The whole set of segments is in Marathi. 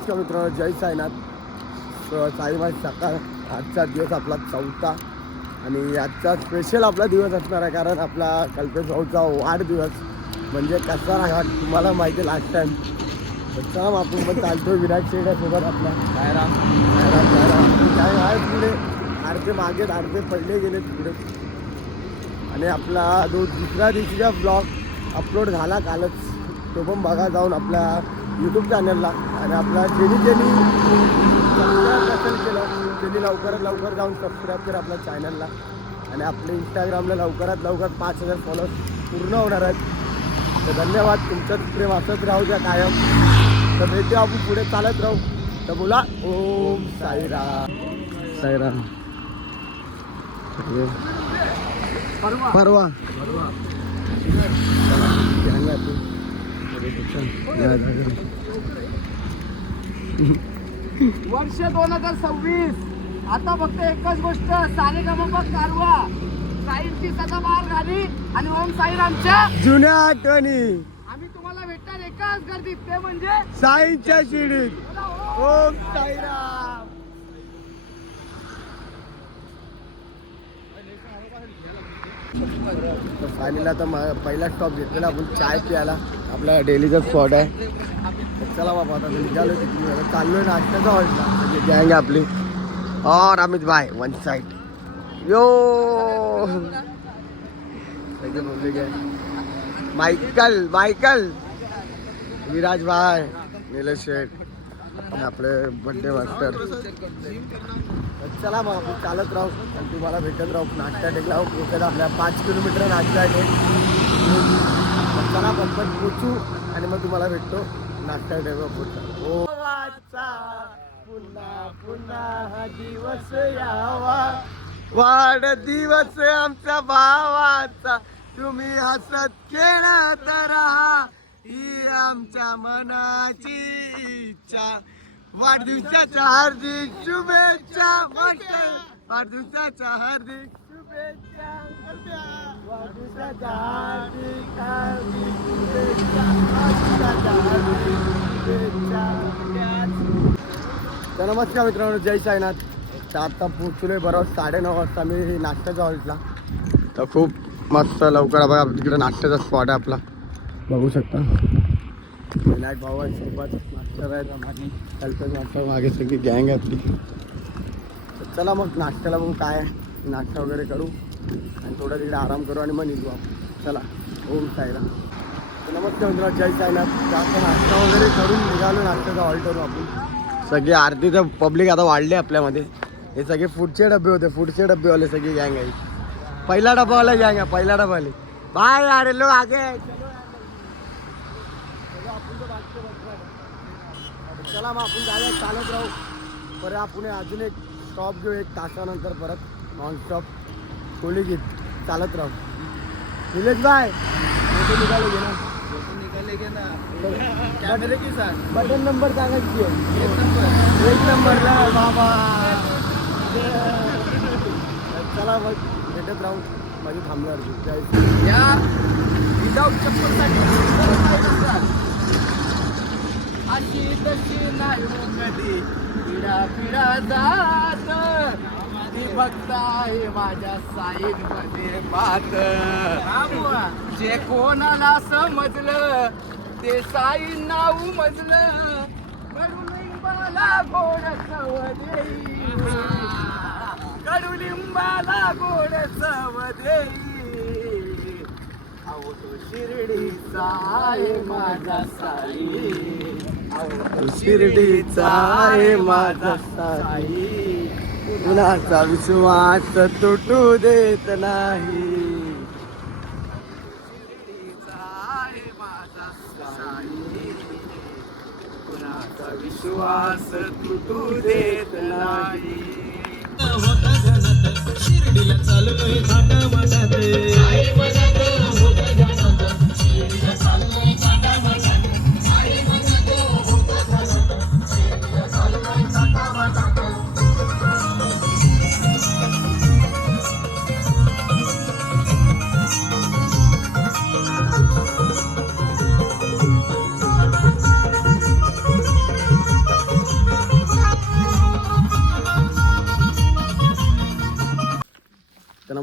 नमस्कार मित्रांनो जय साईनाथ. स- साईबाई सकाळ आजचा दिवस आपला चौथा. आणि आजचा स्पेशल आपला दिवस असणार आहे कारण आपला कल्पेश भाऊचा वाढदिवस म्हणजे कसा राहा तुम्हाला माहिती लास्ट चला मग आपण पण चालतोय विराट शेड्यासोबत आपला. सायराम, सायराम. काय आहे पुढे? अर्धे मागे अर्धे पहिले गेलेत पुढे. आणि आपला जो दुसऱ्या दिवशीचा ब्लॉग अपलोड झाला कालच. तो पण बघा जाऊन आपल्या यूट्यूब चॅनलला आणि आपला ज्यांनी सबस्क्राईब नसेल केलं. त्यांनी लवकरात लवकर जाऊन सबस्क्राईब करा आपल्या चॅनलला आणि आपल्या इंस्टाग्रामला लवकरात लवकर पाच हजार फॉलोअर्स पूर्ण होणार आहेत. तर धन्यवाद. तुमचं प्रेम असंच राहू द्या कायम. तर भेटू आपण पुढे. चालत राहू. तर बोला. ओम साईराम. साईराम. परवा. परवा. वर्ष दोन हजार सव्वीस. आता फक्त एकच गोष्ट सारेगमप कारवा साईंची सदाबहार गाणी आणि ओम साईरामच्या जुन्या आठवणी. आम्ही तुम्हाला भेटणार एकाच गर्दीत ते म्हणजे साईंच्या शिडीत. ओम साईराम. तर फायनली आता मा- पहिला स्टॉप घेतलेला आपण चाय प्यायला. आपला डेलीचा स्पॉट आहे. चला बाबा, आता निघालो हॉल्टला म्हणजे गँग आपली. और अमित भाई वन साइड यो मायकल मायकल विराज भाई, निलेश शेठ, आणि आपले बड्डे मास्टर चला आपण चालत राहू. तुम्हाला भेटत राहू. नाश्ता टेकला आपल्या पाच किलोमीटर नाश्ता आहे. मग चला पटपट पोचू आणि मग तुम्हाला भेटतो नाटक टेकला हो पुन्हा पुन्हा हा दिवस यावा. वाढ दिवस आमच्या भावाचा. तुम्ही हसत खेळत राहा. ही आमच्या मनाची इच्छा. वाढदिवसाच्या हार्दिक शुभेच्छा. वाढदिवसाच्या हार्दिक शुभेच्छा. तर नमस्कार मित्रांनो जय साईनाथ. तर आता पोचलोय बरोबर साडेनऊ वाजता. मी नाश्त्याच्या हॉल्टला तर खूप मस्त लवकर बघा तिकडे नाश्त्याचा स्पॉट आहे आपला. बघू शकता. विनायक भाऊ आहे सोबत मास्टर आहे मागे कल्पना मास्टर मागे सगळी गँग आहे आपली. चला मग नाश्त्याला मग काय नाश्ता वगैरे करू. आणि थोडा तिकडे आराम करू आणि मग निघू आपण. चला ओम साईला नमस्ते नमस्कार मित्रांनो जय साईनाथ. आपण नाश्ता वगैरे करून निघालो नाश्त्याचा हॉल करू आपण. सगळे आरतीचं पब्लिक आता वाढले आपल्यामध्ये. हे सगळे फूडचे डबे होते फूडचे डबेवाले सगळे गँग आहे. पहिला डबावाला गँग आहे पहिला डबावाले. बाय अरे लो आगे चला मग आपण जाऊया चालत राहू. परत आपण अजून एक स्टॉप घेऊ एक तासानंतर परत नॉन कोळी गीत चालत राहू. निलेश बाय कुठे निघाले गे ना. कॅमेरे की सांग? बटन नंबर आहे. एक नंबर. एक नंबरला. बाबा. चला मग भेटत राहू. माझी थांबणार जय या. विदाऊट चप्पलसाठी. अशी तशी नाही पिढा पिढा जात. ती भक्त आहे माझ्या साईन मध्ये बात जे कोणाला समजलं ते साई नाव मजलं. कडुलिंबाला गोड चव देई. कडुलिंबाला गोड चव देई. अहो तो शिर्डीचा आहे माझा साई. अहो तो शिर्डीचा आहे माझा साई. कुणाचा विश्वास तुटू देत नाही. शिर्डीचा आहे माझा साई. कुणाचा विश्वास तुटू देत नाही. Thank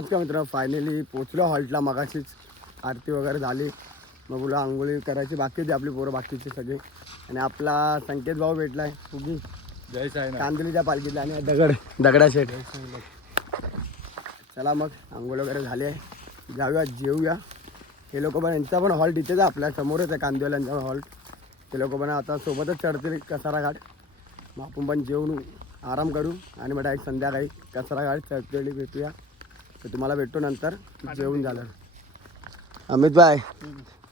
नमस्कार मित्र फायनली पोचलो हॉल्टला मगाशीच. आरती वगैरे झाली. मग बोला आंघोळी करायची बाकी होती आपली पोरं बाकीचे सगळे. आणि आपला संकेत भाऊ भेटलाय तुझी जय साईनाथ. कांदुलीच्या पालखीतला आणि दगड दगडा शेट चला मग आंघोळ वगैरे झाली आहे. जाऊया जेऊया. हे लोक पण यांचा पण हॉल्ट इथेच आहे आपल्या समोरच आहे कांदिवल्यांचा हॉल्ट. ते लोक पण आता सोबतच चढतील कसारा घाट मग आपण पण जेवून आराम करू. आणि मग डायरेक्ट संध्याकाळी कसारा घाट चढलेली भेटूया. तर तुम्हाला भेटतो नंतर जेवून झालं. अमित भाई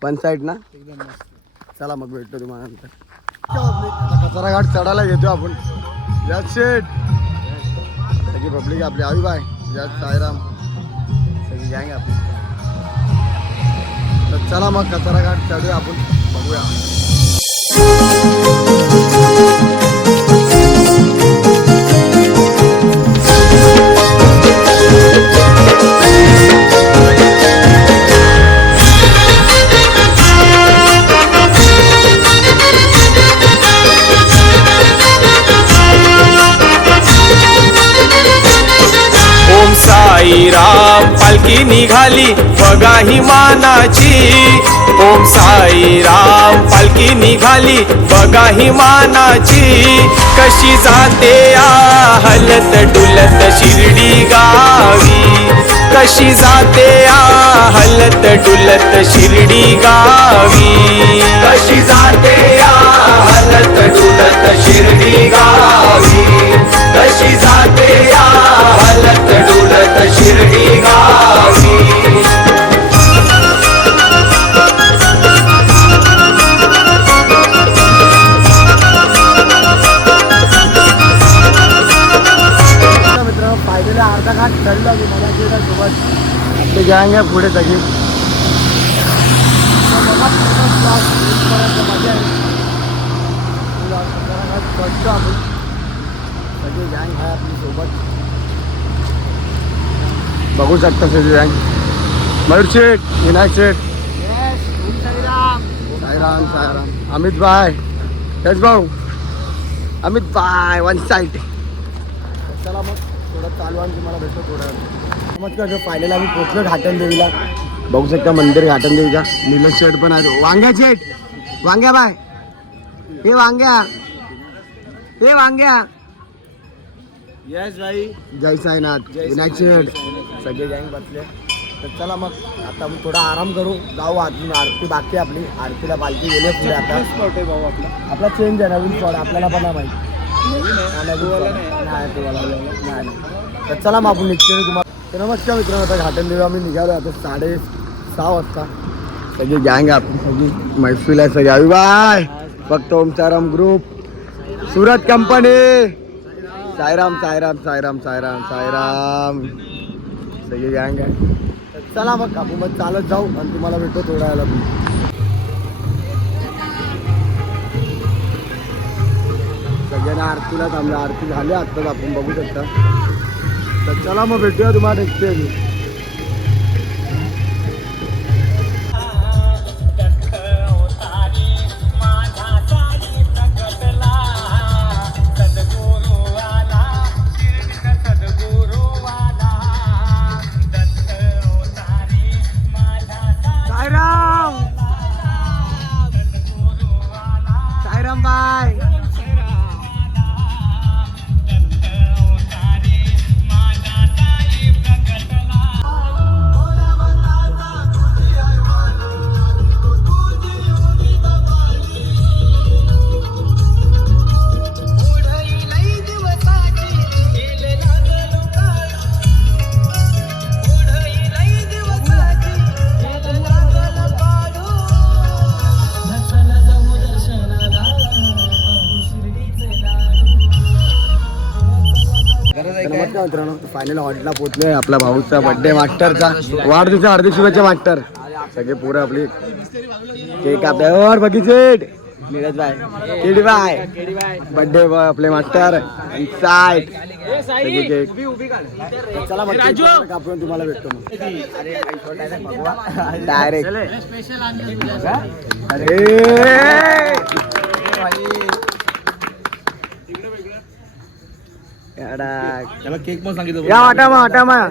पण साईड ना? चला मग भेटतो तुम्हाला नंतर. कसारा घाट चढायला घेतो आपण. याच शेट सगळी पब्लिक आपली. आवी बाय याच साईराम. सगळी गँग आपली. तर चला मग कसारा घाट चढूया आपण. बघूया. साई राम पालखी निघाली बघा ही मानाची. ओम साई राम पालखी निघाली बघा ही मानाची. कशी जाते आ हलत डुलत शिर्डी गावी. कशी जाते आ हलत डुलत शिर्डी गावी. कशी जाते मजा आहे. पुढं कसारा घाट चढतो आपण सगळी गँग आहे आपली सोबत बघू शकता सगळी गँग मयूर शेठ विनायक शेठ साईराम. साईराम अमित भाई. यश भाऊ. अमित भाई वन साईड चला मग थोडं चालू आणि तुम्हाला भेटतो थोडं जो फायनल आम्ही पोचलो घाटन देवीला बघू शकता मंदिर घाटन देवीचा निलज शेठ पण आहे वांग्या शेठ! वांग्या बाय! हे वांग्या! हे वांग्या! यस भाई. जय साईनाथ. विनायक शेठ. सगळे गँग बसले. तर चला मग आता आपण थोडा आराम करू. जाऊ अजून आरती बाकी आपली. आरतीला पालखी गेली पुढे आता. स्पॉट आहे भाऊ आपला. आपला चेंज आहे. नवीन स्पॉट आपल्याला पण माहिती. हा, नाही. तर चला मग आपण निघतो. तुम्हाला तर नमस्कार मित्रांनो आता घाटन देऊ आम्ही निघालो आता साडे सहा वाजता. सगळी गँग आहे आपली सगळी मैफिल आहे सगळी. अविबाय फक्त ओमचाराम ग्रुप सुरत कंपनी साईराम सायराम सायराम सायराम साईराम. सगळी गँग आहे. तर चला मग आपण मग चालत जाऊ आणि तुम्हाला भेटतो थोड्या वेळाला सगळ्यांना आरतीला थांबलं. आरती झाली आत्ताच आपण बघू शकता. तर चला मग भेटूया तुम्हाला नमस्कार मित्रांनो. फायनल हॉटेलला पोहोचलोय. आपला भाऊचा बर्थडे मास्टरचा. वाढदिवसा हार्दिक शुभेच्छा मास्टर. सगळे पोरं आपली. केक आपल्यावर बघितले Neeraj bye KD bhai birthday आपले मास्टर. साईट सगळे केक. तर चला मग केक वगैरे कापून तुम्हाला भेटतो डायरेक्ट अरे! त्याला केक पण सांगितलं या वाटा मा वाटा मा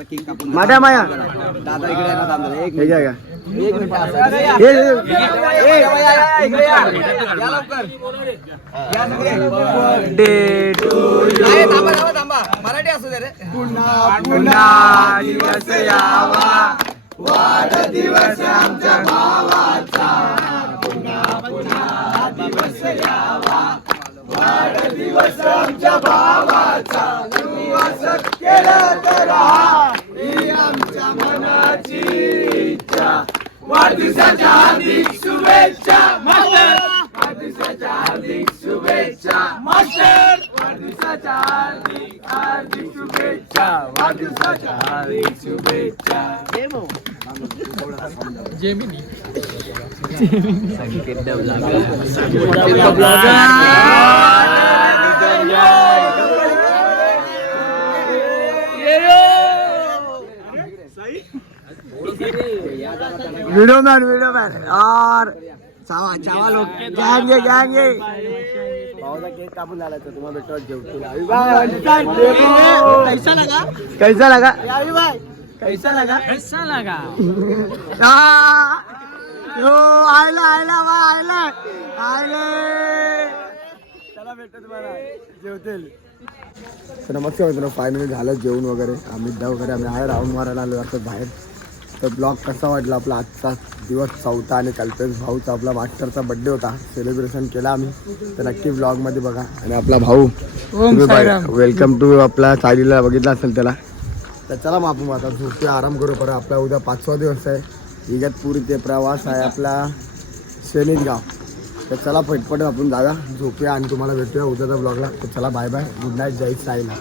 केक कापून माट्या माया दादा इकडे ना दादा. एक. एक मिनिट या. थांबा थांबा थांबा. मराठी असू दे रे. पुन्हा दिवस यावा. वाढदिवस आमच्या भावाचा. पुन्हा पुन्हा दिवस यावा. वाढदिवस आमच्या भावाचा. तू असं केलं तर हा, ही आमच्या मनाची इच्छा. वाढदिवसाच्या हार्दिक शुभेच्छा मास्टर. वाढदिवसाच्या हार्दिक शुभेच्छा मास्टर. वाढदिवसाच्या हार्दिक हार्दिक शुभेच्छा वाढदिवसाच्या हार्दिक शुभेच्छा. वीडियो मैन वीडियो मैन और चावा चावा लोग गैंग ये गैंग ये भावाचा केक कापून झाला तर तुम्हाला भेटत जेवतो कैसा लगा कैसा लगा कैसा लगा कैसा लगा हो आयला आयला वा आयला आयले चला भेटतो तुम्हाला. जेवतील. तर नमस्कार मित्रांनो. फायनली झालं जेवण वगैरे. अमितदा वगैरे आम्ही आहे राऊंड मारायला आलो असं बाहेर. तर ब्लॉग कसा वाटला आपला आजचा दिवस? चौथा आणि कल्पेश भाऊचा आपला मास्टरचा बड्डे होता. सेलिब्रेशन केला आम्ही. तर नक्की ब्लॉगमध्ये बघा. आणि आपला भाऊ वेलकम टू आपला चालीला बघितला असेल त्याला. तर चला मग आपण आता झोपूया आराम करू. परत आपला उद्या पाचवा दिवस आहे. इगतपुरी ते प्रवास आहे आपला शनीत गाव तर चला पटपट आपण जाऊया. झोपूया आणि तुम्हाला भेटूया उद्याच्या ब्लॉगला तर चला बाय बाय गुड नाईट जय साईला